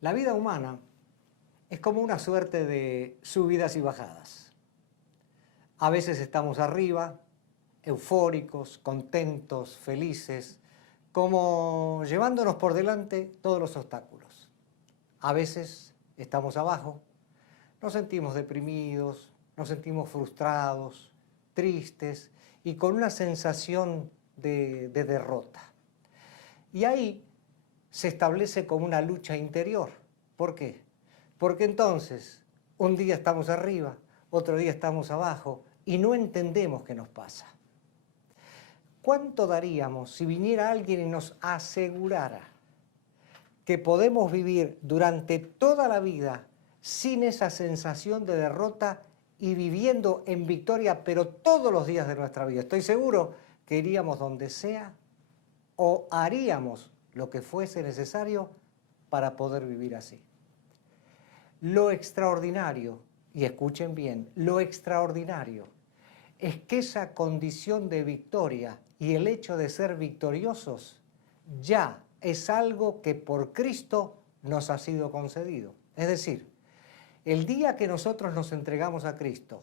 La vida humana es como una suerte de subidas y bajadas. A veces estamos arriba, eufóricos, contentos, felices, como llevándonos por delante todos los obstáculos. A veces estamos abajo, nos sentimos deprimidos, nos sentimos frustrados, tristes y con una sensación de derrota. Y ahí se establece como una lucha interior. ¿Por qué? Porque entonces un día estamos arriba, otro día estamos abajo y no entendemos qué nos pasa. ¿Cuánto daríamos si viniera alguien y nos asegurara que podemos vivir durante toda la vida sin esa sensación de derrota y viviendo en victoria, pero todos los días de nuestra vida? Estoy seguro que iríamos donde sea o haríamos lo que fuese necesario para poder vivir así. Lo extraordinario, y escuchen bien, lo extraordinario es que esa condición de victoria y el hecho de ser victoriosos ya es algo que por Cristo nos ha sido concedido. Es decir, el día que nosotros nos entregamos a Cristo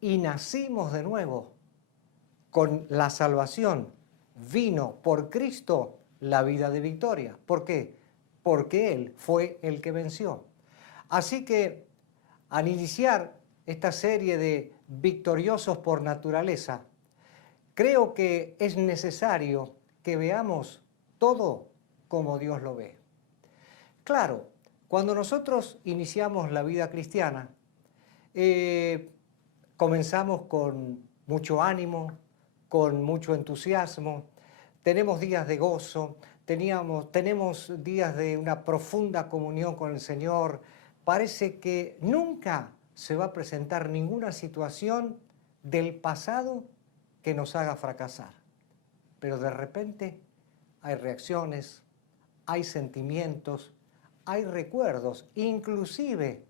y nacimos de nuevo con la salvación, vino por Cristo la vida de victoria. ¿Por qué? Porque Él fue el que venció. Así que al iniciar esta serie de victoriosos por naturaleza, creo que es necesario que veamos todo como Dios lo ve. Claro, cuando nosotros iniciamos la vida cristiana, comenzamos con mucho ánimo, con mucho entusiasmo, tenemos días de gozo, tenemos días de una profunda comunión con el Señor. Parece que nunca se va a presentar ninguna situación del pasado que nos haga fracasar. Pero de repente hay reacciones, hay sentimientos, hay recuerdos, inclusive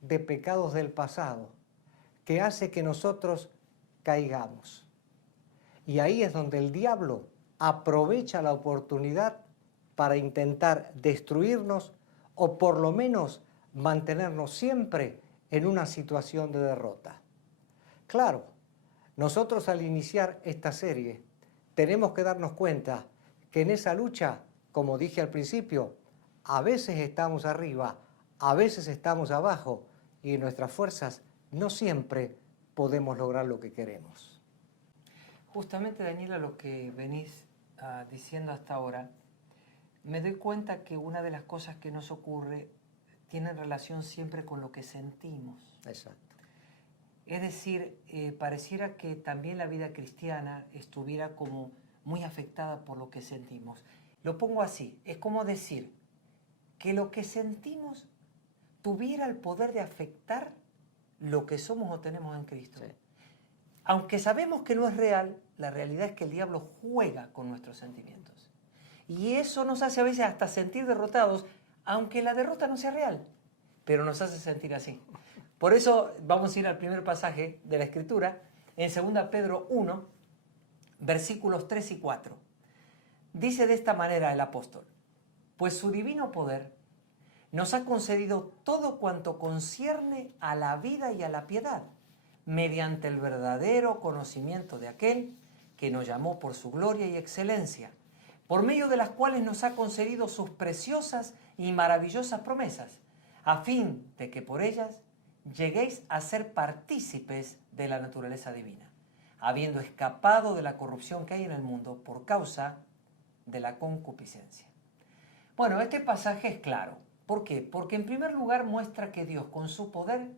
de pecados del pasado, que hace que nosotros caigamos. Y ahí es donde el diablo aprovecha la oportunidad para intentar destruirnos o por lo menos mantenernos siempre en una situación de derrota. Claro, nosotros al iniciar esta serie tenemos que darnos cuenta que en esa lucha, como dije al principio, a veces estamos arriba, a veces estamos abajo y en nuestras fuerzas no siempre podemos lograr lo que queremos. Justamente, Daniela, lo que venís diciendo hasta ahora, me doy cuenta que una de las cosas que nos ocurre tiene relación siempre con lo que sentimos. Exacto. Es decir, pareciera que también la vida cristiana estuviera como muy afectada por lo que sentimos. Lo pongo así, es como decir que lo que sentimos tuviera el poder de afectar lo que somos o tenemos en Cristo. Sí. Aunque sabemos que no es real, la realidad es que el diablo juega con nuestros sentimientos. Y eso nos hace a veces hasta sentir derrotados, aunque la derrota no sea real, pero nos hace sentir así. Por eso vamos a ir al primer pasaje de la Escritura, en 2 Pedro 1, versículos 3 y 4. Dice de esta manera el apóstol: pues su divino poder nos ha concedido todo cuanto concierne a la vida y a la piedad, mediante el verdadero conocimiento de aquel que nos llamó por su gloria y excelencia, por medio de las cuales nos ha concedido sus preciosas y maravillosas promesas, a fin de que por ellas lleguéis a ser partícipes de la naturaleza divina, habiendo escapado de la corrupción que hay en el mundo por causa de la concupiscencia. Bueno, este pasaje es claro. ¿Por qué? Porque en primer lugar muestra que Dios con su poder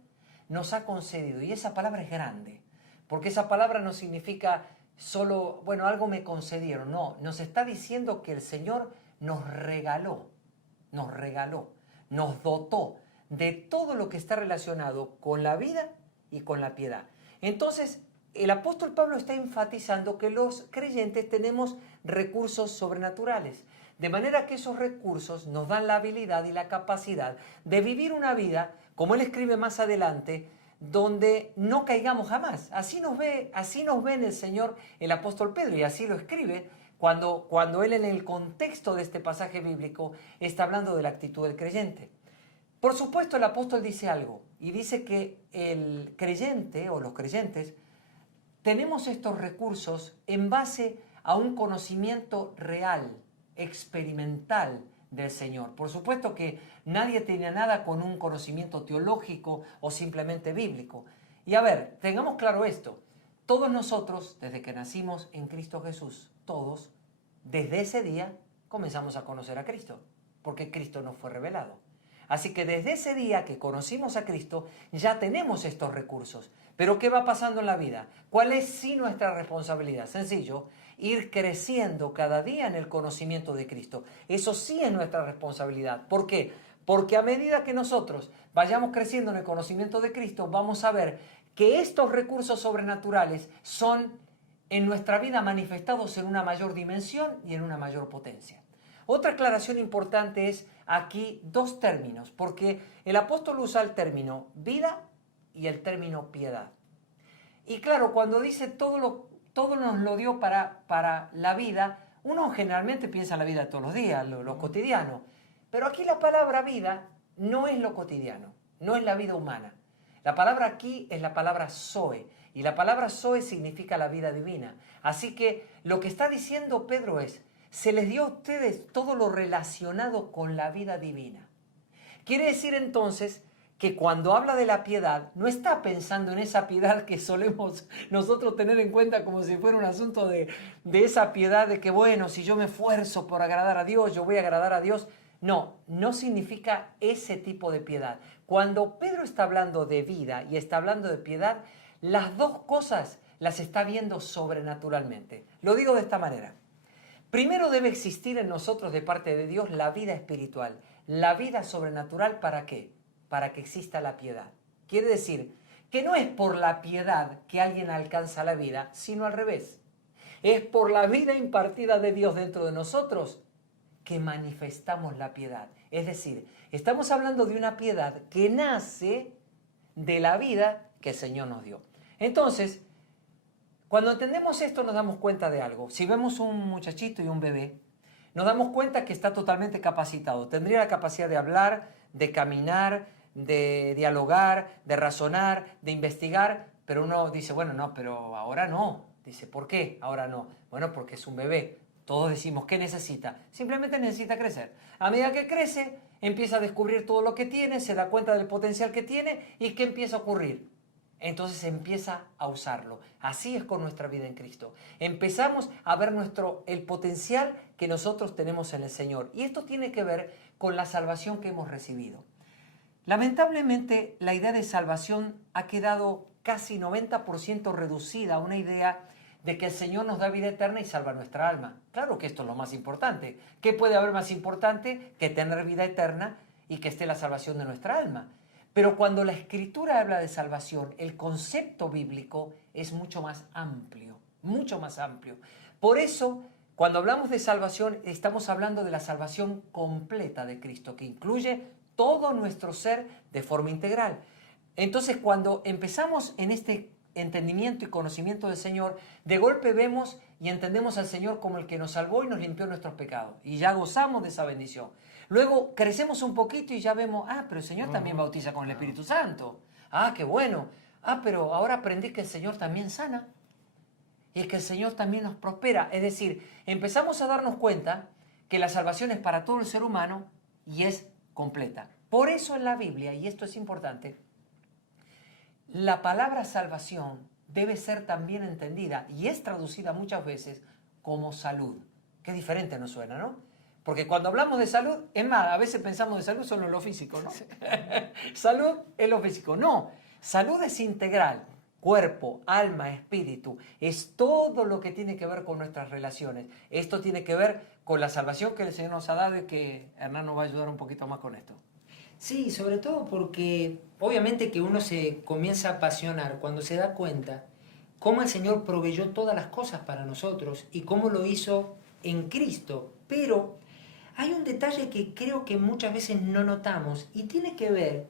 nos ha concedido, y esa palabra es grande, porque esa palabra no significa solo, bueno, algo me concedieron, no, nos está diciendo que el Señor nos regaló, nos dotó de todo lo que está relacionado con la vida y con la piedad. Entonces, el apóstol Pablo está enfatizando que los creyentes tenemos recursos sobrenaturales, de manera que esos recursos nos dan la habilidad y la capacidad de vivir una vida, como él escribe más adelante, donde no caigamos jamás. Así nos ve en el Señor el apóstol Pedro, y así lo escribe cuando él en el contexto de este pasaje bíblico está hablando de la actitud del creyente. Por supuesto, el apóstol dice algo, y dice que el creyente o los creyentes tenemos estos recursos en base a un conocimiento real, experimental del Señor. Por supuesto que nadie tiene nada con un conocimiento teológico o simplemente bíblico. Y a ver, tengamos claro esto. Todos nosotros, desde que nacimos en Cristo Jesús, todos, desde ese día comenzamos a conocer a Cristo, porque Cristo nos fue revelado. Así que desde ese día que conocimos a Cristo, ya tenemos estos recursos. Pero ¿qué va pasando en la vida? ¿Cuál es sí nuestra responsabilidad? Sencillo, ir creciendo cada día en el conocimiento de Cristo. Eso sí es nuestra responsabilidad. ¿Por qué? Porque a medida que nosotros vayamos creciendo en el conocimiento de Cristo, vamos a ver que estos recursos sobrenaturales son en nuestra vida manifestados en una mayor dimensión y en una mayor potencia. Otra aclaración importante es aquí dos términos, porque el apóstol usa el término vida y el término piedad. Y claro, cuando dice todo nos lo dio para la vida, uno generalmente piensa en la vida de todos los días, lo cotidiano. Pero aquí la palabra vida no es lo cotidiano, no es la vida humana. La palabra aquí es la palabra Zoe, y la palabra Zoe significa la vida divina. Así que lo que está diciendo Pedro es, se les dio a ustedes todo lo relacionado con la vida divina. Quiere decir entonces que cuando habla de la piedad, no está pensando en esa piedad que solemos nosotros tener en cuenta como si fuera un asunto de esa piedad de que, bueno, si yo me esfuerzo por agradar a Dios, yo voy a agradar a Dios. No, no significa ese tipo de piedad. Cuando Pedro está hablando de vida y está hablando de piedad, las dos cosas las está viendo sobrenaturalmente. Lo digo de esta manera. Primero debe existir en nosotros de parte de Dios la vida espiritual, la vida sobrenatural. ¿Para qué? Para que exista la piedad. Quiere decir que no es por la piedad que alguien alcanza la vida, sino al revés. Es por la vida impartida de Dios dentro de nosotros que manifestamos la piedad. Es decir, estamos hablando de una piedad que nace de la vida que el Señor nos dio. Entonces, cuando entendemos esto nos damos cuenta de algo. Si vemos un muchachito y un bebé, nos damos cuenta que está totalmente capacitado. Tendría la capacidad de hablar, de caminar, de dialogar, de razonar, de investigar, pero uno dice, bueno, no, pero ahora no. Dice, ¿por qué ahora no? Bueno, porque es un bebé. Todos decimos, ¿qué necesita? Simplemente necesita crecer. A medida que crece, empieza a descubrir todo lo que tiene, se da cuenta del potencial que tiene y ¿qué empieza a ocurrir? Entonces empieza a usarlo. Así es con nuestra vida en Cristo. Empezamos a ver el potencial que nosotros tenemos en el Señor. Y esto tiene que ver con la salvación que hemos recibido. Lamentablemente, la idea de salvación ha quedado casi 90% reducida a una idea de que el Señor nos da vida eterna y salva nuestra alma. Claro que esto es lo más importante. ¿Qué puede haber más importante que tener vida eterna y que esté la salvación de nuestra alma? Pero cuando la Escritura habla de salvación, el concepto bíblico es mucho más amplio, mucho más amplio. Por eso, cuando hablamos de salvación, estamos hablando de la salvación completa de Cristo, que incluye todo nuestro ser de forma integral. Entonces, cuando empezamos en este entendimiento y conocimiento del Señor, de golpe vemos y entendemos al Señor como el que nos salvó y nos limpió nuestros pecados. Y ya gozamos de esa bendición. Luego crecemos un poquito y ya vemos, pero el Señor también bautiza con el Espíritu Santo. Qué bueno. Pero ahora aprendí que el Señor también sana y que el Señor también nos prospera. Es decir, empezamos a darnos cuenta que la salvación es para todo el ser humano y es completa. Por eso en la Biblia, y esto es importante, la palabra salvación debe ser también entendida y es traducida muchas veces como salud. Qué diferente nos suena, ¿no? Porque cuando hablamos de salud, es más, a veces pensamos de salud solo en lo físico, ¿no? Salud es lo físico. No, salud es integral. Cuerpo, alma, espíritu. Es todo lo que tiene que ver con nuestras relaciones. Esto tiene que ver con la salvación que el Señor nos ha dado y que Hernán nos va a ayudar un poquito más con esto. Sí, sobre todo porque obviamente que uno se comienza a apasionar cuando se da cuenta cómo el Señor proveyó todas las cosas para nosotros y cómo lo hizo en Cristo. Pero hay un detalle que creo que muchas veces no notamos y tiene que ver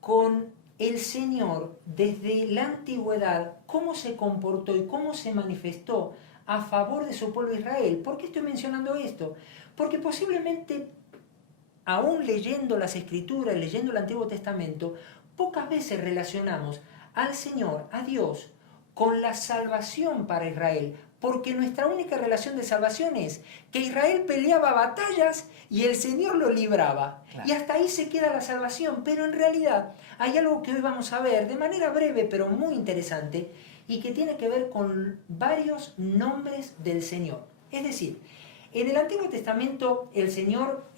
con el Señor desde la antigüedad, cómo se comportó y cómo se manifestó a favor de su pueblo Israel. ¿Por qué estoy mencionando esto? Porque posiblemente aún leyendo las Escrituras, leyendo el Antiguo Testamento, pocas veces relacionamos al Señor, a Dios, con la salvación para Israel, porque nuestra única relación de salvación es que Israel peleaba batallas y el Señor lo libraba. Claro. Y hasta ahí se queda la salvación, pero en realidad hay algo que hoy vamos a ver de manera breve, pero muy interesante, y que tiene que ver con varios nombres del Señor. Es decir, en el Antiguo Testamento el Señor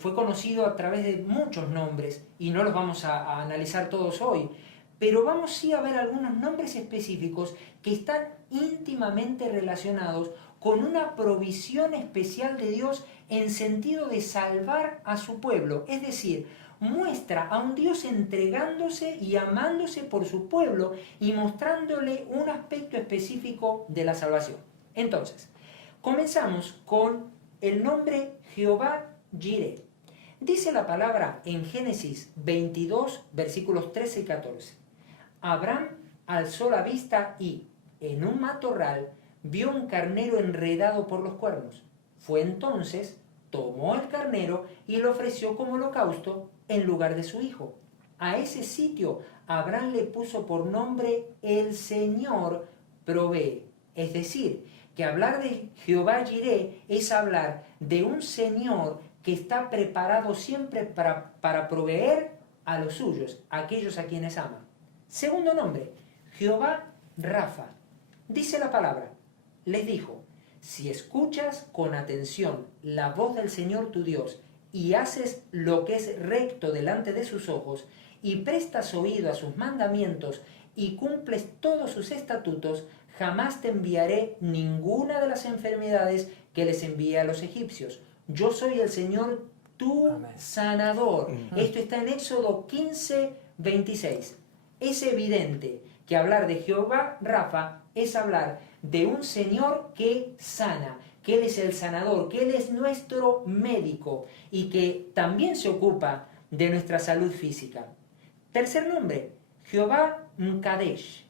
fue conocido a través de muchos nombres, y no los vamos a analizar todos hoy, pero vamos sí a ver algunos nombres específicos que están íntimamente relacionados con una provisión especial de Dios en sentido de salvar a su pueblo. Es decir, muestra a un Dios entregándose y amándose por su pueblo y mostrándole un aspecto específico de la salvación. Entonces, comenzamos con el nombre Jehová Jireh. Dice la palabra en Génesis 22, versículos 13 y 14. Abraham alzó la vista y, en un matorral, vio un carnero enredado por los cuernos. Fue entonces, tomó el carnero y lo ofreció como holocausto en lugar de su hijo. A ese sitio Abraham le puso por nombre El Señor provee. Es decir, que hablar de Jehová Jireh es hablar de un Señor que está preparado siempre para proveer a los suyos, a aquellos a quienes ama. Segundo nombre, Jehová Rafa. Dice la palabra, les dijo, si escuchas con atención la voz del Señor tu Dios y haces lo que es recto delante de sus ojos y prestas oído a sus mandamientos y cumples todos sus estatutos, jamás te enviaré ninguna de las enfermedades que les envié a los egipcios. Yo soy el Señor tu sanador. Esto está en Éxodo 15, 26. Es evidente que hablar de Jehová Rafa es hablar de un Señor que sana, que Él es el sanador, que Él es nuestro médico y que también se ocupa de nuestra salud física. Tercer nombre, Jehová Mkadesh.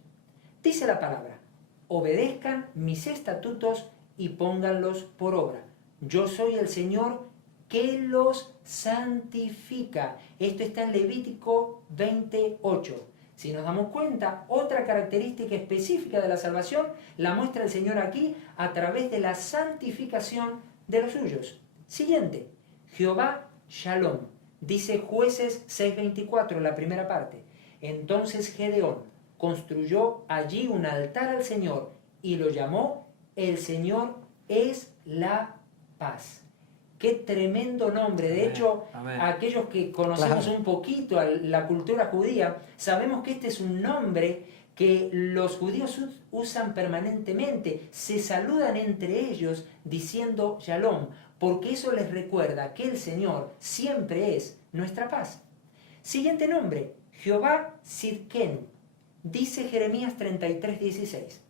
Dice la palabra, obedezcan mis estatutos y pónganlos por obra. Yo soy el Señor que los santifica. Esto está en Levítico 28. Si nos damos cuenta, otra característica específica de la salvación la muestra el Señor aquí a través de la santificación de los suyos. Siguiente, Jehová Shalom. Dice Jueces 6:24, la primera parte. Entonces Gedeón construyó allí un altar al Señor y lo llamó El Señor es la paz. Qué tremendo nombre. De hecho, aquellos que conocemos un poquito la cultura judía, sabemos que este es un nombre que los judíos usan permanentemente. Se saludan entre ellos diciendo Shalom, porque eso les recuerda que el Señor siempre es nuestra paz. Siguiente nombre, Jehová Sidkenu. Dice Jeremías 33:16.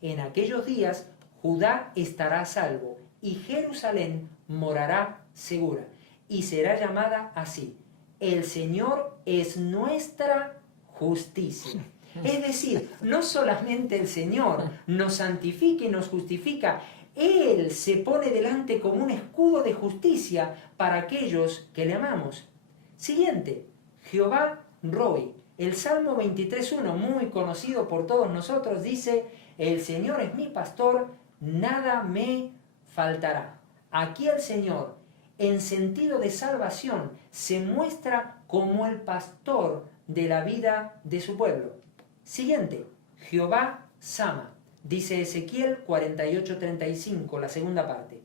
En aquellos días Judá estará a salvo y Jerusalén morará segura y será llamada así. El Señor es nuestra justicia. Es decir, no solamente el Señor nos santifica y nos justifica, Él se pone delante como un escudo de justicia para aquellos que le amamos. Siguiente, Jehová Roi. El Salmo 23:1, muy conocido por todos nosotros, dice, el Señor es mi pastor, nada me faltará. Aquí el Señor, en sentido de salvación, se muestra como el pastor de la vida de su pueblo. Siguiente, Jehová Sama. Dice Ezequiel 48:35, la segunda parte.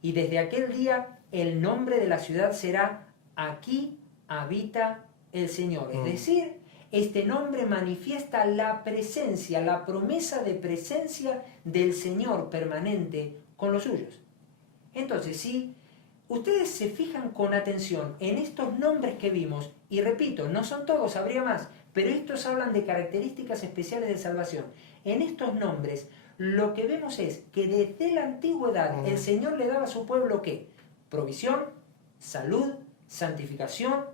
Y desde aquel día el nombre de la ciudad será Aquí habita el Señor. Es decir, este nombre manifiesta la presencia, la promesa de presencia del Señor permanente con los suyos. Entonces, si ustedes se fijan con atención en estos nombres que vimos, y repito, no son todos, habría más, pero estos hablan de características especiales de salvación. En estos nombres, lo que vemos es que desde la antigüedad el Señor le daba a su pueblo ¿qué? Provisión, salud, santificación,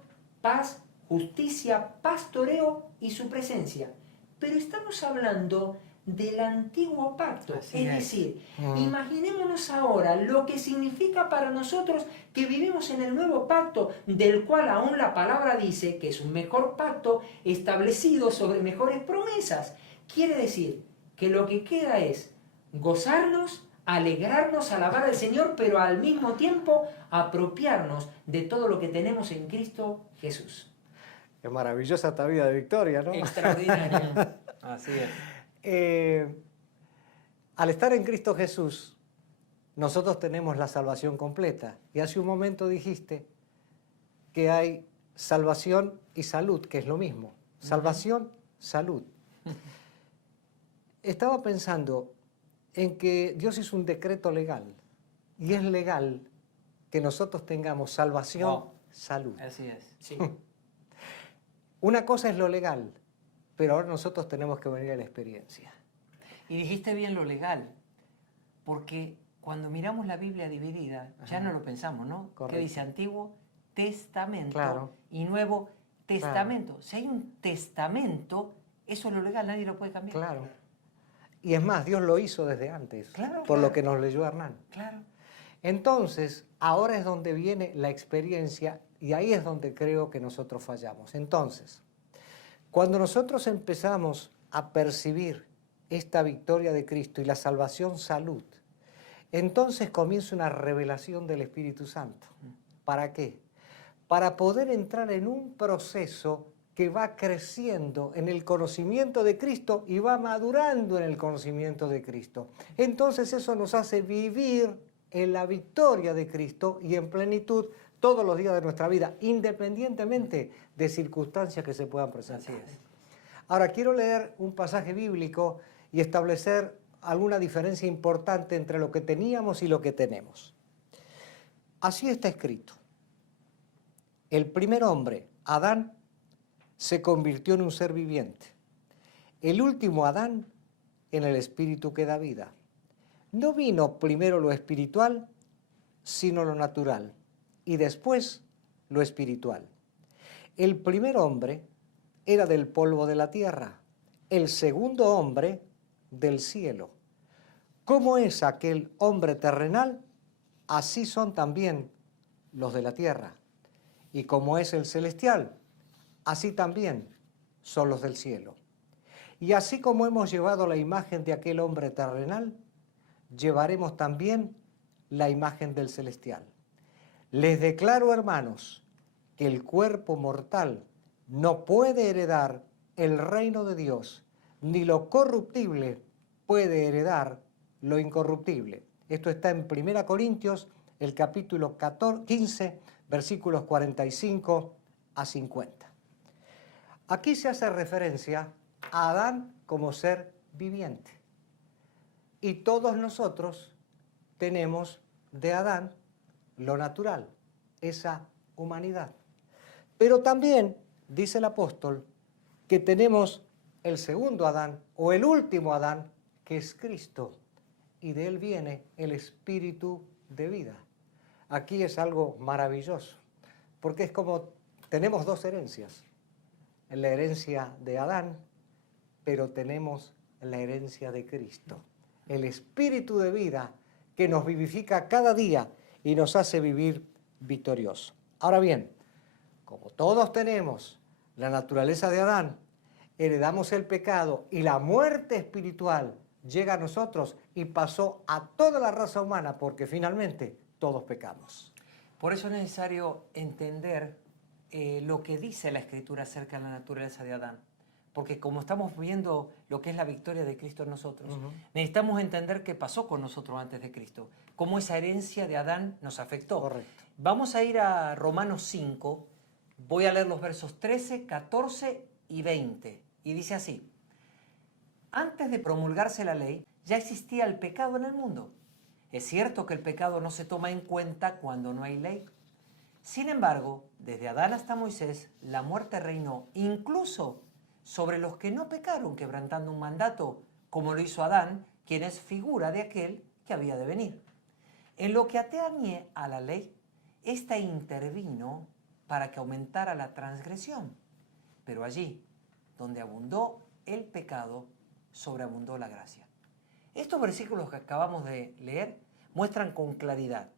paz, justicia, pastoreo y su presencia. Pero estamos hablando del antiguo pacto. Así Es es. decir, imaginémonos ahora lo que significa para nosotros que vivimos en el nuevo pacto, del cual aún la palabra dice que es un mejor pacto establecido sobre mejores promesas. Quiere decir que lo que queda es gozarnos, alegrarnos, alabar al Señor, pero al mismo tiempo apropiarnos de todo lo que tenemos en Cristo Jesús. Qué maravillosa esta vida de victoria, ¿no? Extraordinaria. Así es. Al estar en Cristo Jesús, nosotros tenemos la salvación completa. Y hace un momento dijiste que hay salvación y salud, que es lo mismo. Salvación, salud. Estaba pensando en que Dios hizo un decreto legal. Y es legal que nosotros tengamos salvación, Wow. salud. Así es. Sí. Una cosa es lo legal, pero ahora nosotros tenemos que venir a la experiencia. Y dijiste bien lo legal, porque cuando miramos la Biblia dividida, ya no lo pensamos, ¿no? Correcto. ¿Qué dice? Antiguo Testamento Claro. y Nuevo Testamento. Si hay un testamento, eso es lo legal, nadie lo puede cambiar. Claro. Y es más, Dios lo hizo desde antes, Claro, por claro. lo que nos leyó Hernán. Claro. Entonces, ahora es donde viene la experiencia y ahí es donde creo que nosotros fallamos. Entonces, cuando nosotros empezamos a percibir esta victoria de Cristo y la salvación salud, entonces comienza una revelación del Espíritu Santo. ¿Para qué? Para poder entrar en un proceso que va creciendo en el conocimiento de Cristo y va madurando en el conocimiento de Cristo. Entonces eso nos hace vivir en la victoria de Cristo y en plenitud todos los días de nuestra vida, independientemente de circunstancias que se puedan presentar. Así es. Ahora quiero leer un pasaje bíblico y establecer alguna diferencia importante entre lo que teníamos y lo que tenemos. Así está escrito. El primer hombre, Adán, se convirtió en un ser viviente. El último Adán, en el espíritu que da vida. No vino primero lo espiritual, sino lo natural, y después lo espiritual. El primer hombre era del polvo de la tierra, el segundo hombre del cielo. ¿Cómo es aquel hombre terrenal? Así son también los de la tierra. Y como es el celestial, así también son los del cielo. Y así como hemos llevado la imagen de aquel hombre terrenal, llevaremos también la imagen del celestial. Les declaro, hermanos, que el cuerpo mortal no puede heredar el reino de Dios, ni lo corruptible puede heredar lo incorruptible. Esto está en 1 Corintios, el capítulo 15, versículos 45 a 50. Aquí se hace referencia a Adán como ser viviente. Y todos nosotros tenemos de Adán lo natural, esa humanidad. Pero también, dice el apóstol, que tenemos el segundo Adán o el último Adán, que es Cristo, y de él viene el espíritu de vida. Aquí es algo maravilloso, porque es como tenemos dos herencias, la herencia de Adán, pero tenemos la herencia de Cristo, el espíritu de vida que nos vivifica cada día y nos hace vivir victorioso. Ahora bien, como todos tenemos la naturaleza de Adán, heredamos el pecado y la muerte espiritual llega a nosotros y pasó a toda la raza humana porque finalmente todos pecamos. Por eso es necesario entender lo que dice la Escritura acerca de la naturaleza de Adán. Porque como estamos viendo lo que es la victoria de Cristo en nosotros, necesitamos entender qué pasó con nosotros antes de Cristo, cómo esa herencia de Adán nos afectó. Correcto. Vamos a ir a Romanos 5, voy a leer los versos 13, 14 y 20. Y dice así: antes de promulgarse la ley, ya existía el pecado en el mundo. Es cierto que el pecado no se toma en cuenta cuando no hay ley. Sin embargo, desde Adán hasta Moisés, la muerte reinó incluso sobre los que no pecaron, quebrantando un mandato, como lo hizo Adán, quien es figura de aquel que había de venir. En lo que atañe a la ley, ésta intervino para que aumentara la transgresión. Pero allí, donde abundó el pecado, sobreabundó la gracia. Estos versículos que acabamos de leer muestran con claridad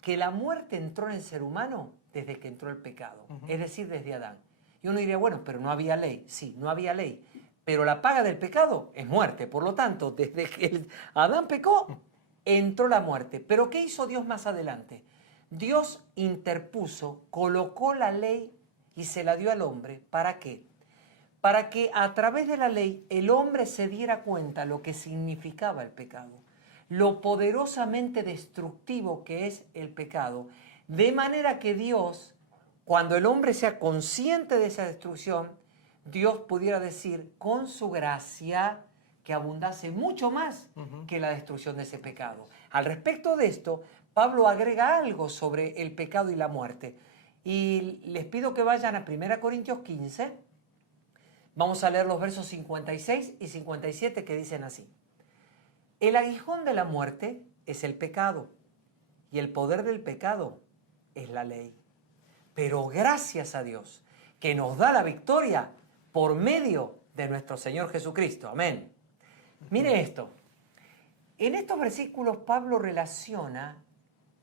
que la muerte entró en el ser humano desde que entró el pecado, es decir, desde Adán. Y uno diría, bueno, pero no había ley. Sí, no había ley, pero la paga del pecado es muerte. Por lo tanto, desde que Adán pecó, entró la muerte. Pero ¿qué hizo Dios más adelante? Dios interpuso, colocó la ley y se la dio al hombre. ¿Para qué? Para que a través de la ley el hombre se diera cuenta lo que significaba el pecado, lo poderosamente destructivo que es el pecado, de manera que Dios, cuando el hombre sea consciente de esa destrucción, Dios pudiera decir con su gracia que abundase mucho más que la destrucción de ese pecado. Al respecto de esto, Pablo agrega algo sobre el pecado y la muerte. Y les pido que vayan a 1 Corintios 15. Vamos a leer los versos 56 y 57 que dicen así. El aguijón de la muerte es el pecado y el poder del pecado es la ley. Pero gracias a Dios que nos da la victoria por medio de nuestro Señor Jesucristo. Amén. Mire esto. En estos versículos Pablo relaciona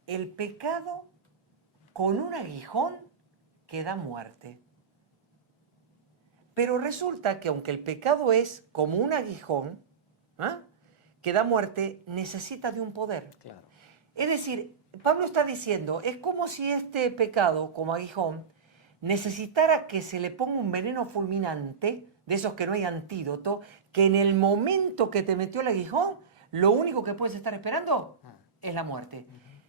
el pecado con un aguijón que da muerte. Pero resulta que aunque el pecado es como un aguijón que da muerte, necesita de un poder. Claro. Es decir, Pablo está diciendo, es como si este pecado, como aguijón, necesitara que se le ponga un veneno fulminante, de esos que no hay antídoto, que en el momento que te metió el aguijón, lo único que puedes estar esperando es la muerte.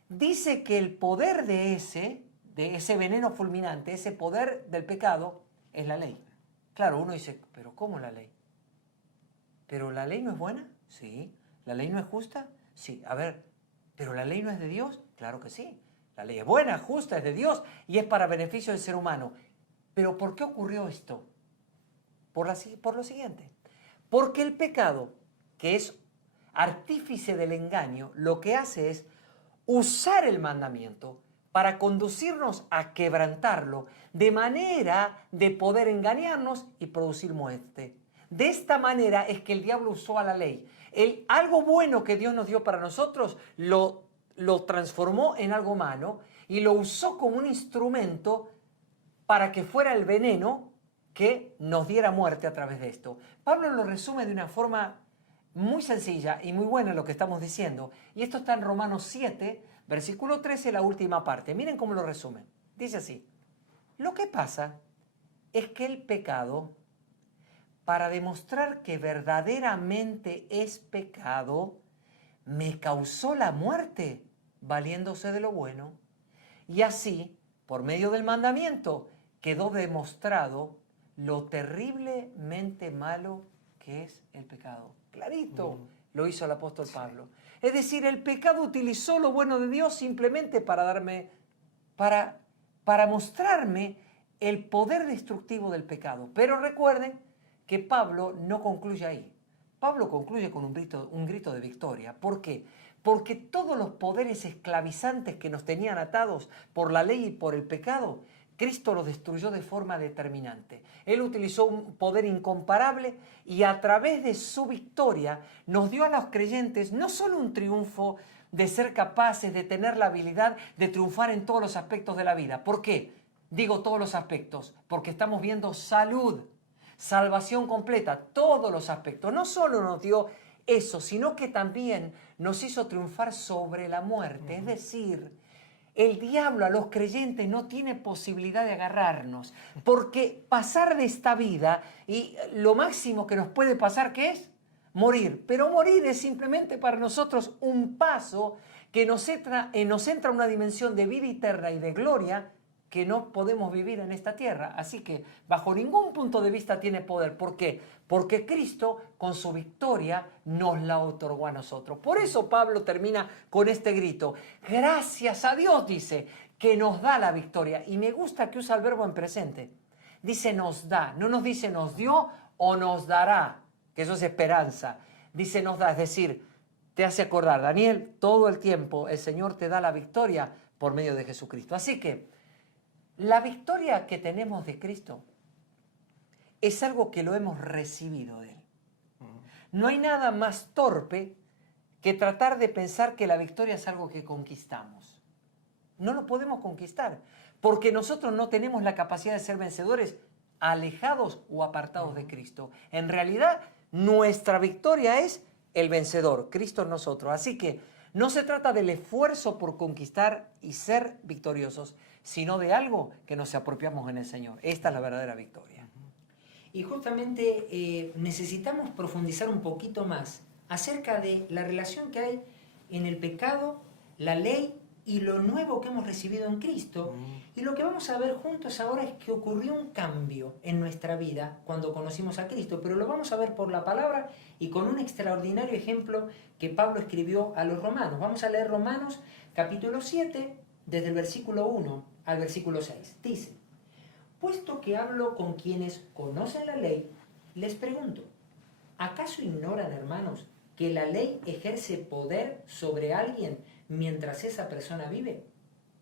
Dice que el poder de ese veneno fulminante, ese poder del pecado, es la ley. Claro, uno dice, ¿pero cómo la ley? ¿Pero la ley no es buena? Sí. ¿La ley no es justa? Sí. A ver, ¿pero la ley no es de Dios? Claro que sí. La ley es buena, justa, es de Dios y es para beneficio del ser humano. ¿Pero por qué ocurrió esto? Por lo siguiente. Porque el pecado, que es artífice del engaño, lo que hace es usar el mandamiento para conducirnos a quebrantarlo, de manera de poder engañarnos y producir muerte. De esta manera es que el diablo usó a la ley. Algo bueno que Dios nos dio para nosotros lo transformó en algo malo y lo usó como un instrumento para que fuera el veneno que nos diera muerte a través de esto. Pablo lo resume de una forma muy sencilla y muy buena lo que estamos diciendo. Y esto está en Romanos 7, versículo 13, la última parte. Miren cómo lo resume. Dice así. Lo que pasa es que el pecado, para demostrar que verdaderamente es pecado, me causó la muerte, valiéndose de lo bueno. Y así, por medio del mandamiento, quedó demostrado lo terriblemente malo que es el pecado. Clarito lo hizo el apóstol Pablo. Es decir, el pecado utilizó lo bueno de Dios simplemente para mostrarme el poder destructivo del pecado. Pero recuerden que Pablo no concluye ahí. Pablo concluye con un grito de victoria. ¿Por qué? Porque todos los poderes esclavizantes que nos tenían atados por la ley y por el pecado, Cristo los destruyó de forma determinante. Él utilizó un poder incomparable y a través de su victoria nos dio a los creyentes no solo un triunfo de ser capaces de tener la habilidad de triunfar en todos los aspectos de la vida. ¿Por qué? Digo todos los aspectos, porque estamos viendo salud, salvación completa, todos los aspectos. No solo nos dio eso, sino que también nos hizo triunfar sobre la muerte. Es decir, el diablo a los creyentes no tiene posibilidad de agarrarnos, porque pasar de esta vida y lo máximo que nos puede pasar, ¿qué es? Morir. Pero morir es simplemente para nosotros un paso que nos entra en una dimensión de vida eterna y de gloria que no podemos vivir en esta tierra. Así que bajo ningún punto de vista tiene poder. ¿Por qué? Porque Cristo con su victoria nos la otorgó a nosotros. Por eso Pablo termina con este grito. Gracias a Dios, dice, que nos da la victoria. Y me gusta que usa el verbo en presente. Dice nos da, no nos dice nos dio o nos dará, que eso es esperanza. Dice nos da, es decir, te hace acordar, Daniel, todo el tiempo el Señor te da la victoria por medio de Jesucristo. Así que la victoria que tenemos de Cristo es algo que lo hemos recibido de Él. No hay nada más torpe que tratar de pensar que la victoria es algo que conquistamos. No lo podemos conquistar, porque nosotros no tenemos la capacidad de ser vencedores alejados o apartados de Cristo. En realidad, nuestra victoria es el vencedor, Cristo en nosotros. Así que no se trata del esfuerzo por conquistar y ser victoriosos, sino de algo que nos apropiamos en el Señor. Esta es la verdadera victoria. Y justamente necesitamos profundizar un poquito más acerca de la relación que hay en el pecado, la ley y lo nuevo que hemos recibido en Cristo. Y lo que vamos a ver juntos ahora es que ocurrió un cambio en nuestra vida cuando conocimos a Cristo, pero lo vamos a ver por la palabra y con un extraordinario ejemplo que Pablo escribió a los romanos. Vamos a leer Romanos capítulo 7, desde el versículo 1 al versículo 6. Dice: puesto que hablo con quienes conocen la ley, les pregunto, ¿acaso ignoran, hermanos, que la ley ejerce poder sobre alguien mientras esa persona vive?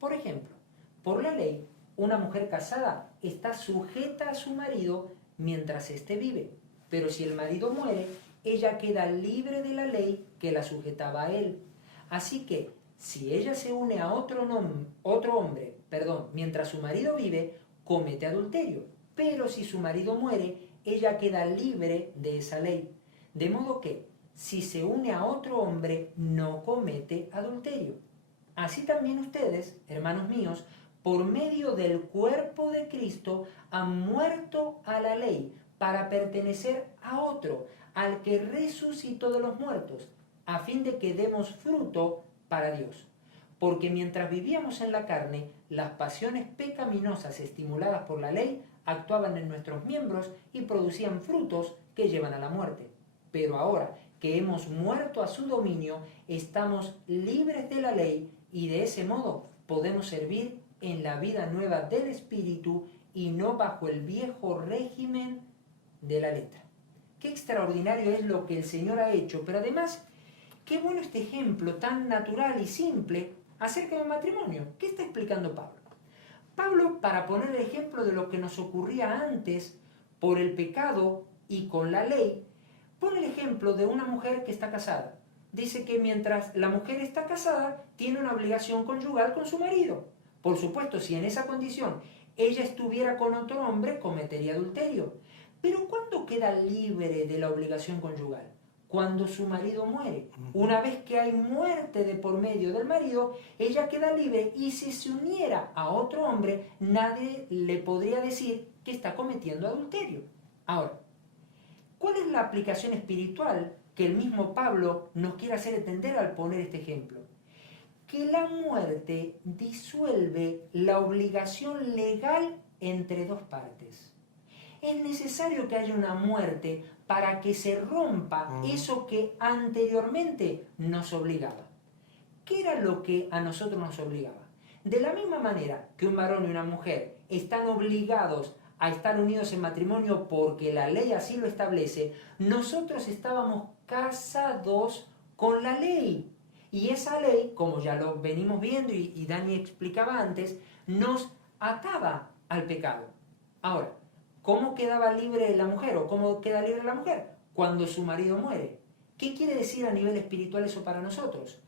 Por ejemplo, por la ley, una mujer casada está sujeta a su marido mientras éste vive, pero si el marido muere, ella queda libre de la ley que la sujetaba a él. Así que, si ella se une a otro hombre, mientras su marido vive, comete adulterio, pero si su marido muere, ella queda libre de esa ley. De modo que, si se une a otro hombre, no comete adulterio. Así también ustedes, hermanos míos, por medio del cuerpo de Cristo, han muerto a la ley para pertenecer a otro, al que resucitó de los muertos, a fin de que demos fruto para Dios. Porque mientras vivíamos en la carne, las pasiones pecaminosas estimuladas por la ley actuaban en nuestros miembros y producían frutos que llevan a la muerte. Pero ahora que hemos muerto a su dominio, estamos libres de la ley y de ese modo podemos servir en la vida nueva del Espíritu y no bajo el viejo régimen de la letra. Qué extraordinario es lo que el Señor ha hecho, pero además, qué bueno este ejemplo tan natural y simple acerca del matrimonio. ¿Qué está explicando Pablo? Pablo, para poner el ejemplo de lo que nos ocurría antes por el pecado y con la ley, pone el ejemplo de una mujer que está casada. Dice que mientras la mujer está casada, tiene una obligación conyugal con su marido. Por supuesto, si en esa condición ella estuviera con otro hombre, cometería adulterio. Pero ¿cuándo queda libre de la obligación conyugal? Cuando su marido muere. Una vez que hay muerte de por medio del marido, ella queda libre y si se uniera a otro hombre, nadie le podría decir que está cometiendo adulterio. Ahora, ¿cuál es la aplicación espiritual que el mismo Pablo nos quiere hacer entender al poner este ejemplo? Que la muerte disuelve la obligación legal entre dos partes. Es necesario que haya una muerte para que se rompa eso que anteriormente nos obligaba. ¿Qué era lo que a nosotros nos obligaba? De la misma manera que un varón y una mujer están obligados a estar unidos en matrimonio porque la ley así lo establece, nosotros estábamos casados con la ley. Y esa ley, como ya lo venimos viendo y Dani explicaba antes, nos ataba al pecado. Ahora, ¿cómo quedaba libre la mujer o cómo queda libre la mujer? Cuando su marido muere. ¿Qué quiere decir a nivel espiritual eso para nosotros?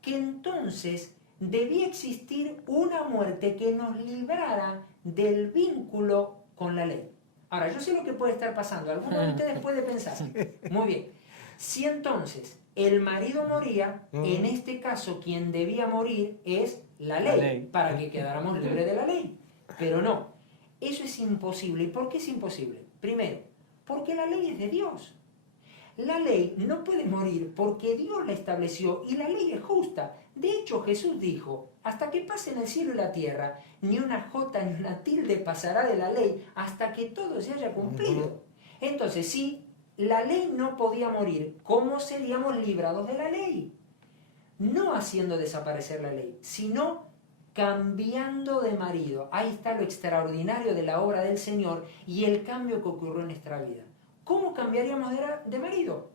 Que entonces debía existir una muerte que nos librara del vínculo con la ley. Ahora, yo sé lo que puede estar pasando. Alguno de ustedes puede pensar. Muy bien. Si entonces el marido moría, en este caso quien debía morir es la ley, para que quedáramos libres de la ley. Pero no, eso es imposible. ¿Y por qué es imposible? Primero, porque la ley es de Dios. La ley no puede morir porque Dios la estableció y la ley es justa. De hecho, Jesús dijo, hasta que pasen el cielo y la tierra, ni una jota ni una tilde pasará de la ley hasta que todo se haya cumplido. Entonces, si la ley no podía morir, ¿cómo seríamos librados de la ley? No haciendo desaparecer la ley, sino cambiando de marido. Ahí está lo extraordinario de la obra del Señor y el cambio que ocurrió en nuestra vida. ¿Cómo cambiaríamos de marido?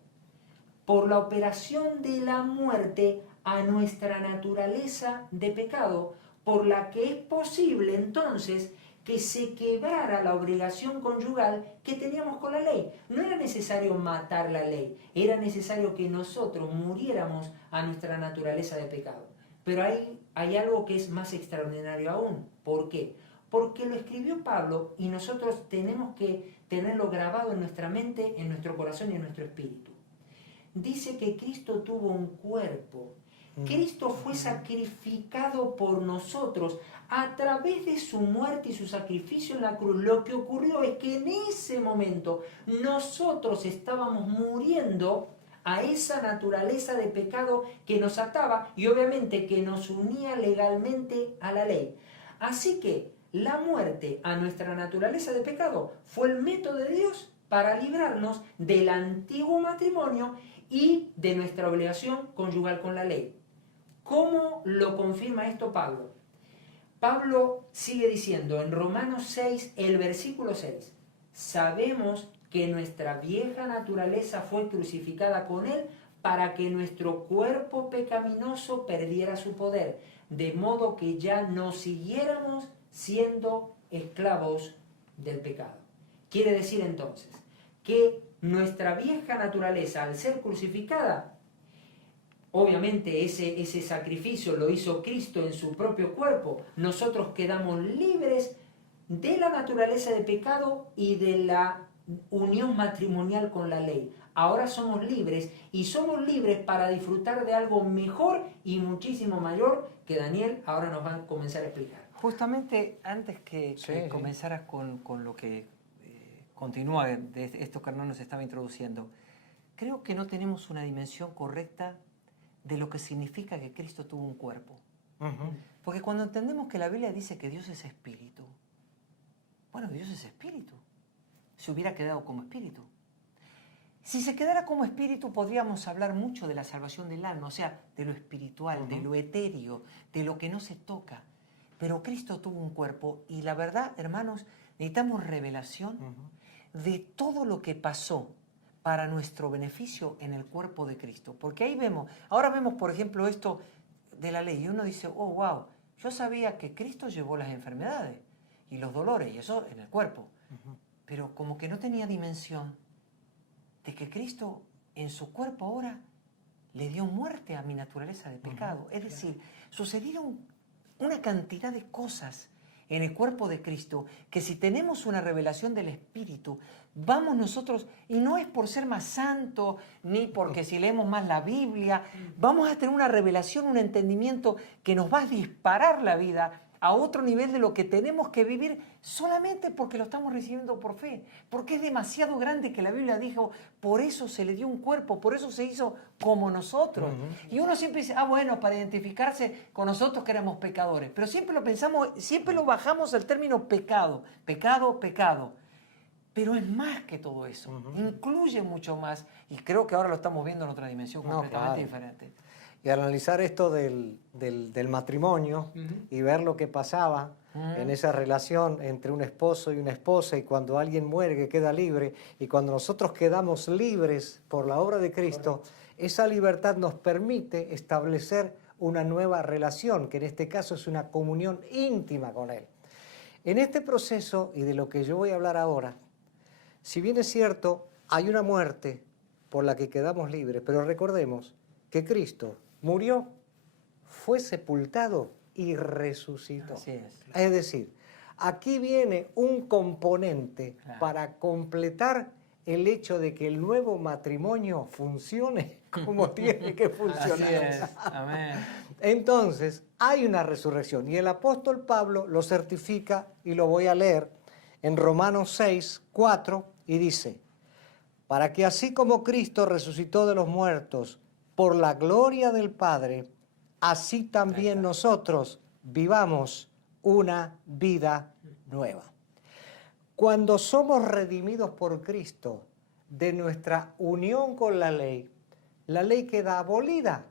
Por la operación de la muerte a nuestra naturaleza de pecado, por la que es posible entonces que se quebrara la obligación conyugal que teníamos con la ley. No era necesario matar la ley, era necesario que nosotros muriéramos a nuestra naturaleza de pecado. Pero hay algo que es más extraordinario aún. ¿Por qué? Porque lo escribió Pablo y nosotros tenemos que tenerlo grabado en nuestra mente, en nuestro corazón y en nuestro espíritu. Dice que Cristo tuvo un cuerpo. Cristo fue sacrificado por nosotros a través de su muerte y su sacrificio en la cruz. Lo que ocurrió es que en ese momento nosotros estábamos muriendo a esa naturaleza de pecado que nos ataba y obviamente que nos unía legalmente a la ley. Así que la muerte a nuestra naturaleza de pecado fue el método de Dios para librarnos del antiguo matrimonio y de nuestra obligación conyugal con la ley. ¿Cómo lo confirma esto Pablo? Pablo sigue diciendo en Romanos 6, el versículo 6, sabemos que nuestra vieja naturaleza fue crucificada con él para que nuestro cuerpo pecaminoso perdiera su poder, de modo que ya no siguiéramos siendo esclavos del pecado. Quiere decir entonces que nuestra vieja naturaleza, al ser crucificada, obviamente ese sacrificio lo hizo Cristo en su propio cuerpo, nosotros quedamos libres de la naturaleza de pecado y de la unión matrimonial con la ley. Ahora somos libres y somos libres para disfrutar de algo mejor y muchísimo mayor que Daniel ahora nos va a comenzar a explicar. Justamente antes que Sí. comenzaras con lo que continúa de esto que Hernán nos estaba introduciendo, creo que no tenemos una dimensión correcta de lo que significa que Cristo tuvo un cuerpo. Porque cuando entendemos que la Biblia dice que Dios es espíritu, bueno, Dios es espíritu. Se hubiera quedado como espíritu. Si se quedara como espíritu, podríamos hablar mucho de la salvación del alma, o sea, de lo espiritual, de lo etéreo, de lo que no se toca. Pero Cristo tuvo un cuerpo y la verdad, hermanos, necesitamos revelación de todo lo que pasó para nuestro beneficio en el cuerpo de Cristo. Porque ahí vemos, ahora vemos, por ejemplo, esto de la ley y uno dice, oh, wow, yo sabía que Cristo llevó las enfermedades y los dolores y eso en el cuerpo. Pero como que no tenía dimensión de que Cristo en su cuerpo ahora le dio muerte a mi naturaleza de pecado. Es decir, sucedieron una cantidad de cosas en el cuerpo de Cristo que si tenemos una revelación del Espíritu, vamos nosotros, y no es por ser más santo, ni porque si leemos más la Biblia, vamos a tener una revelación, un entendimiento que nos va a disparar la vida a otro nivel de lo que tenemos que vivir solamente porque lo estamos recibiendo por fe. Porque es demasiado grande que la Biblia dijo, por eso se le dio un cuerpo, por eso se hizo como nosotros. Y uno siempre dice, bueno, para identificarse con nosotros que éramos pecadores. Pero siempre lo pensamos, siempre lo bajamos al término pecado, pecado, pecado. Pero es más que todo eso, incluye mucho más. Y creo que ahora lo estamos viendo en otra dimensión completamente diferente. Y al analizar esto del matrimonio y ver lo que pasaba en esa relación entre un esposo y una esposa, y cuando alguien muere que queda libre, y cuando nosotros quedamos libres por la obra de Cristo, esa libertad nos permite establecer una nueva relación, que en este caso es una comunión íntima con Él. En este proceso, y de lo que yo voy a hablar ahora, si bien es cierto, hay una muerte por la que quedamos libres, pero recordemos que Cristo murió, fue sepultado y resucitó. Así es. Es decir, aquí viene un componente para completar el hecho de que el nuevo matrimonio funcione como tiene que funcionar. Así es. Amén. Entonces, hay una resurrección y el apóstol Pablo lo certifica y lo voy a leer en Romanos 6, 4 y dice, para que así como Cristo resucitó de los muertos por la gloria del Padre, así también nosotros vivamos una vida nueva. Cuando somos redimidos por Cristo de nuestra unión con la ley queda abolida.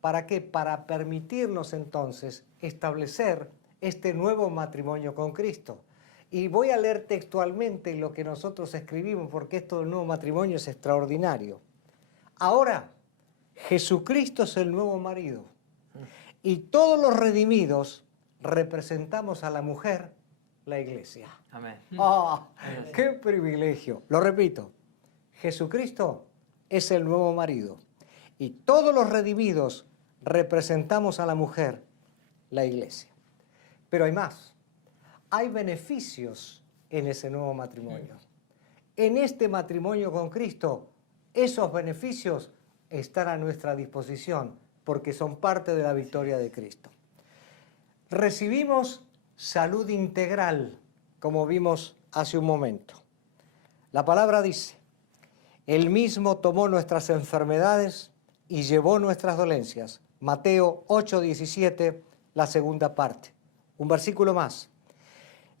¿Para qué? Para permitirnos entonces establecer este nuevo matrimonio con Cristo. Y voy a leer textualmente lo que nosotros escribimos, porque esto del nuevo matrimonio es extraordinario. Ahora, Jesucristo es el nuevo marido y todos los redimidos representamos a la mujer la iglesia. Amén. ¡Ah! ¡Qué privilegio! Lo repito, Jesucristo es el nuevo marido y todos los redimidos representamos a la mujer, la iglesia. Pero hay más, hay beneficios en ese nuevo matrimonio. En este matrimonio con Cristo, esos beneficios están a nuestra disposición porque son parte de la victoria de Cristo. Recibimos salud integral, como vimos hace un momento. La palabra dice, Él mismo tomó nuestras enfermedades y llevó nuestras dolencias. Mateo 8:17, la segunda parte. Un versículo más.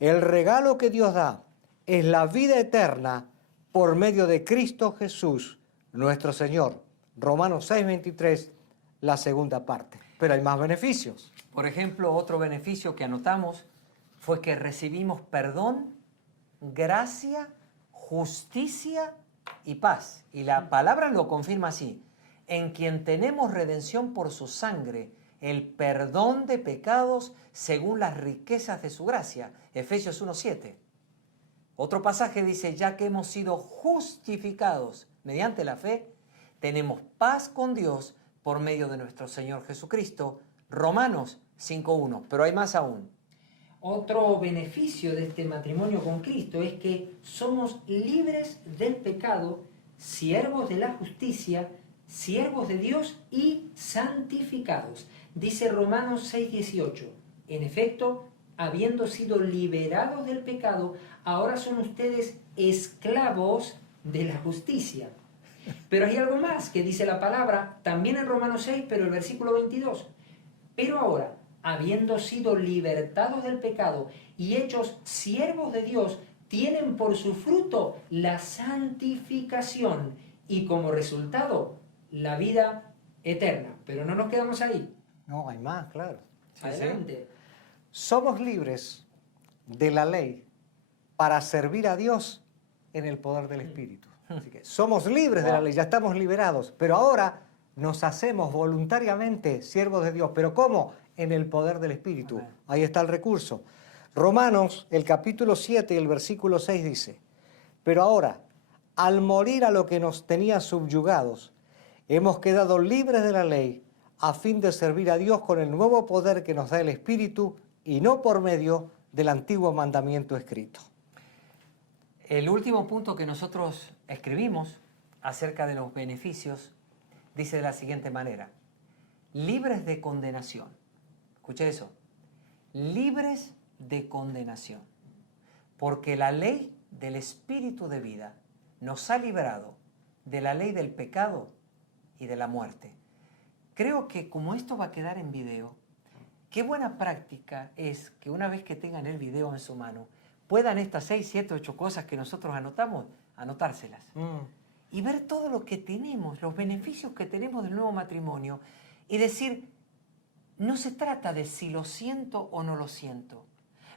El regalo que Dios da es la vida eterna por medio de Cristo Jesús, nuestro Señor. Romanos 6:23, la segunda parte. Pero hay más beneficios. Por ejemplo, otro beneficio que anotamos fue que recibimos perdón, gracia, justicia y paz. Y la palabra lo confirma así. En quien tenemos redención por su sangre, el perdón de pecados según las riquezas de su gracia. Efesios 1:7. Otro pasaje dice, ya que hemos sido justificados mediante la fe, tenemos paz con Dios por medio de nuestro Señor Jesucristo. Romanos 5:1. Pero hay más aún. Otro beneficio de este matrimonio con Cristo es que somos libres del pecado, siervos de la justicia, siervos de Dios y santificados. Dice Romanos 6:18. En efecto, habiendo sido liberados del pecado, ahora son ustedes esclavos de la justicia. Pero hay algo más que dice la palabra, también en Romanos 6, pero el versículo 22. Pero ahora, habiendo sido libertados del pecado y hechos siervos de Dios, tienen por su fruto la santificación y como resultado la vida eterna. Pero no nos quedamos ahí. No, hay más, claro. Adelante. Somos libres de la ley para servir a Dios en el poder del Espíritu. Así que somos libres de la ley, ya estamos liberados, pero ahora nos hacemos voluntariamente siervos de Dios. ¿Pero cómo? En el poder del Espíritu. Amén. Ahí está el recurso. Romanos, el capítulo 7 y el versículo 6 dice, pero ahora, al morir a lo que nos tenía subyugados, hemos quedado libres de la ley a fin de servir a Dios con el nuevo poder que nos da el Espíritu y no por medio del antiguo mandamiento escrito. El último punto que nosotros escribimos acerca de los beneficios dice de la siguiente manera. Libres de condenación. Escuche eso. Libres de condenación. Porque la ley del Espíritu de vida nos ha liberado de la ley del pecado y de la muerte. Creo que como esto va a quedar en video, qué buena práctica es que una vez que tengan el video en su mano, puedan estas 6, 7, 8 cosas que nosotros anotamos, anotárselas. Y ver todo lo que tenemos, los beneficios que tenemos del nuevo matrimonio y decir, no se trata de si lo siento o no lo siento.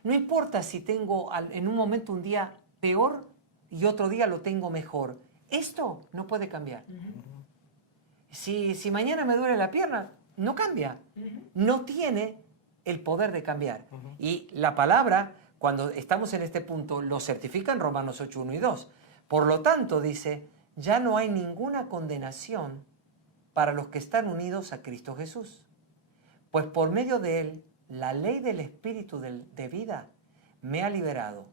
No importa si tengo en un momento un día peor y otro día lo tengo mejor. Esto no puede cambiar. Si mañana me duele la pierna, no cambia. No tiene el poder de cambiar. Y la palabra, cuando estamos en este punto, lo certifica en Romanos 8, 1 y 2. Por lo tanto, dice, ya no hay ninguna condenación para los que están unidos a Cristo Jesús. Pues por medio de Él, la ley del Espíritu de vida me ha liberado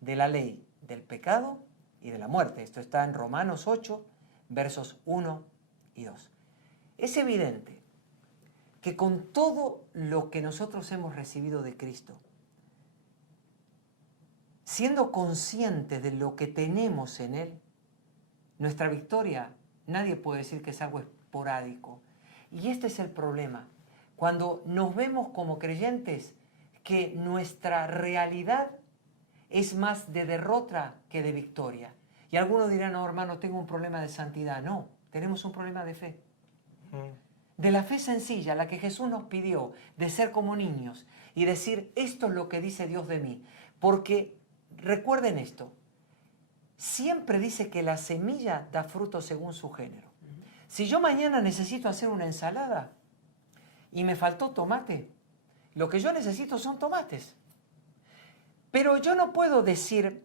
de la ley del pecado y de la muerte. Esto está en Romanos 8, versos 1 y 2. Es evidente que con todo lo que nosotros hemos recibido de Cristo, siendo conscientes de lo que tenemos en Él, nuestra victoria, nadie puede decir que es algo esporádico. Y este es el problema. Cuando nos vemos como creyentes, que nuestra realidad es más de derrota que de victoria. Y algunos dirán, no, hermano, tengo un problema de santidad. No, tenemos un problema de fe. De la fe sencilla, la que Jesús nos pidió, de ser como niños y decir, esto es lo que dice Dios de mí. Porque recuerden esto, siempre dice que la semilla da fruto según su género. Si yo mañana necesito hacer una ensalada y me faltó tomate, lo que yo necesito son tomates. Pero yo no puedo decir,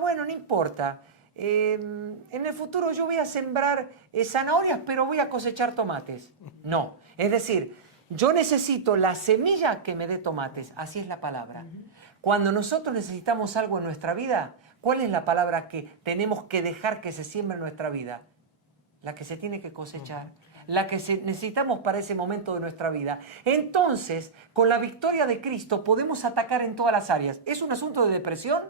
bueno, no importa, en el futuro yo voy a sembrar zanahorias, pero voy a cosechar tomates. No, es decir, yo necesito la semilla que me dé tomates, así es la palabra. Cuando nosotros necesitamos algo en nuestra vida, ¿cuál es la palabra que tenemos que dejar que se siembre en nuestra vida? La que se tiene que cosechar, la que necesitamos para ese momento de nuestra vida. Entonces, con la victoria de Cristo podemos atacar en todas las áreas. ¿Es un asunto de depresión?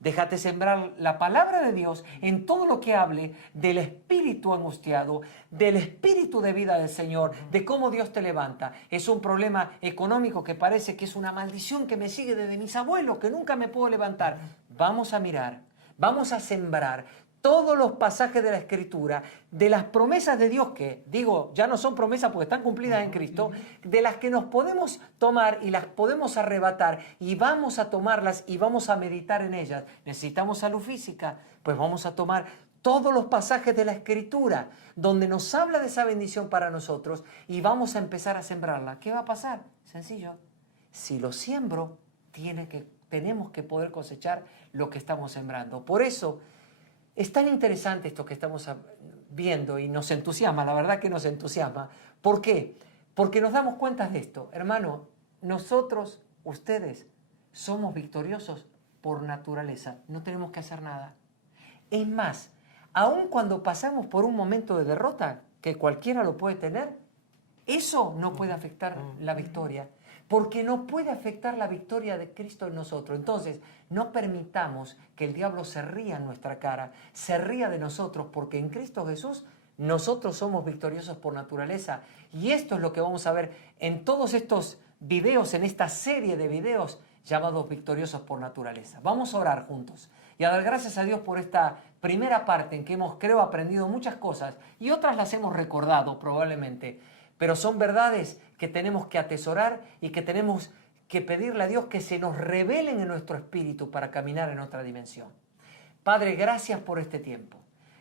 Déjate sembrar la palabra de Dios en todo lo que hable del espíritu angustiado, del espíritu de vida del Señor, de cómo Dios te levanta. Es un problema económico que parece que es una maldición que me sigue desde mis abuelos, que nunca me puedo levantar. Vamos a mirar, vamos a sembrar todos los pasajes de la Escritura, de las promesas de Dios que, digo, ya no son promesas porque están cumplidas en Cristo, de las que nos podemos tomar y las podemos arrebatar y vamos a tomarlas y vamos a meditar en ellas. ¿Necesitamos salud física? Pues vamos a tomar todos los pasajes de la Escritura donde nos habla de esa bendición para nosotros y vamos a empezar a sembrarla. ¿Qué va a pasar? Sencillo. Si lo siembro, tenemos que poder cosechar lo que estamos sembrando. Por eso es tan interesante esto que estamos viendo y nos entusiasma, la verdad que nos entusiasma. ¿Por qué? Porque nos damos cuenta de esto. Hermano, nosotros, ustedes, somos victoriosos por naturaleza. No tenemos que hacer nada. Es más, aun cuando pasamos por un momento de derrota, que cualquiera lo puede tener, eso no puede afectar la victoria. Porque no puede afectar la victoria de Cristo en nosotros. Entonces, no permitamos que el diablo se ría en nuestra cara, se ría de nosotros, porque en Cristo Jesús nosotros somos victoriosos por naturaleza. Y esto es lo que vamos a ver en todos estos videos, en esta serie de videos llamados Victoriosos por Naturaleza. Vamos a orar juntos y a dar gracias a Dios por esta primera parte en que hemos, creo, aprendido muchas cosas y otras las hemos recordado probablemente. Pero son verdades que tenemos que atesorar y que tenemos que pedirle a Dios que se nos revelen en nuestro espíritu para caminar en otra dimensión. Padre, gracias por este tiempo.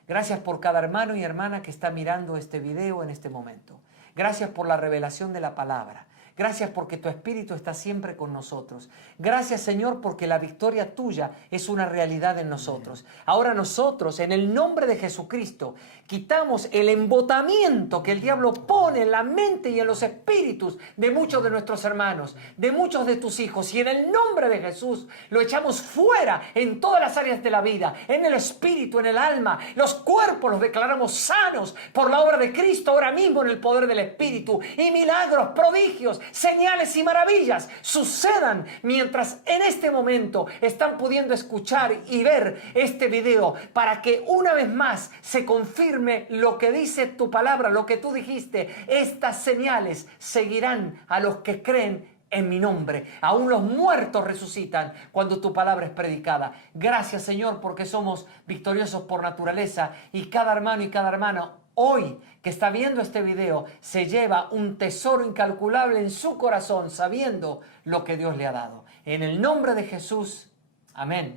Gracias por cada hermano y hermana que está mirando este video en este momento. Gracias por la revelación de la palabra. Gracias porque tu Espíritu está siempre con nosotros. Gracias, Señor, porque la victoria tuya es una realidad en nosotros. Ahora nosotros, en el nombre de Jesucristo, quitamos el embotamiento que el diablo pone en la mente y en los espíritus de muchos de nuestros hermanos, de muchos de tus hijos. Y en el nombre de Jesús lo echamos fuera en todas las áreas de la vida, en el espíritu, en el alma. Los cuerpos los declaramos sanos por la obra de Cristo ahora mismo en el poder del Espíritu. Y milagros, prodigios, señales y maravillas sucedan mientras en este momento están pudiendo escuchar y ver este video para que una vez más se confirme lo que dice tu palabra, lo que tú dijiste. Estas señales seguirán a los que creen en mi nombre. Aún los muertos resucitan cuando tu palabra es predicada. Gracias, Señor, porque somos victoriosos por naturaleza y cada hermano y cada hermana hoy que está viendo este video se lleva un tesoro incalculable en su corazón sabiendo lo que Dios le ha dado. En el nombre de Jesús, amén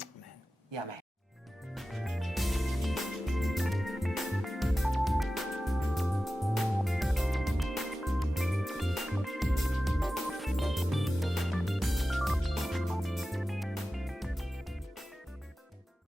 y amén.